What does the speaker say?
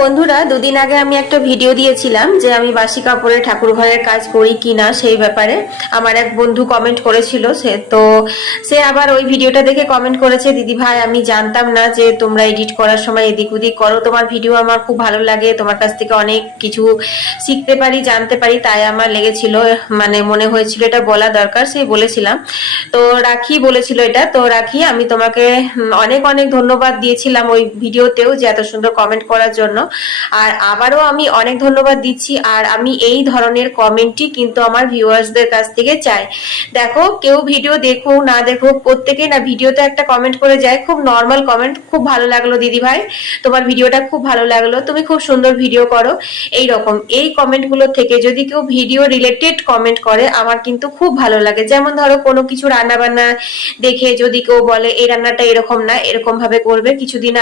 বন্ধুরা, দুদিন আগে আমি একটা ভিডিও দিয়েছিলাম যে আমি বাসি কাপড়ে ঠাকুর ঘরের কাজ করি কিনা সেই ব্যাপারে। আমার এক বন্ধু কমেন্ট করেছিল, সে আবার ওই ভিডিওটা দেখে কমেন্ট করেছে, দিদি ভাই আমি জানতাম না যে তোমরা এডিট করার সময় এদিক ওদিক করো, তোমার ভিডিও আমার খুব ভালো লাগে, তোমার কাছ থেকে অনেক কিছু শিখতে পারি, জানতে পারি, তাই আমার লেগেছিল, মানে মনে হয়েছিল এটা বলা দরকার, সেই বলেছিলাম। তো রাখি বলেছিল এটা। তো রাখি, আমি তোমাকে অনেক অনেক ধন্যবাদ দিয়েছিলাম ওই ভিডিওতেও যে এত সুন্দর কমেন্ট করার জন্য। আর আবারও আমি অনেক ধন্যবাদ দিচ্ছি। আর আমি এই ধরনের কমেন্টই কিন্তু আমার ভিউয়ার্সদের কাছ থেকে চাই। দেখো, কেউ ভিডিও দেখো না দেখো, প্রত্যেকেই না ভিডিওতে একটা কমেন্ট করে যায়, খুব নর্মাল কমেন্ট, খুব ভালো লাগলো দিদি ভাই, তোমার ভিডিওটা খুব ভালো লাগলো, তুমি খুব সুন্দর ভিডিও করো। এই রকম এই কমেন্টগুলো থেকে যদি কেউ ভিডিও রিলেটেড কমেন্ট করে আমার কিন্তু খুব ভালো লাগে। যেমন ধরো কোনো কিছু রান্না বান্না দেখে যদি কেউ বলে এই রান্নাটা এরকম না, এরকম ভাবে করবে। কিছুদিন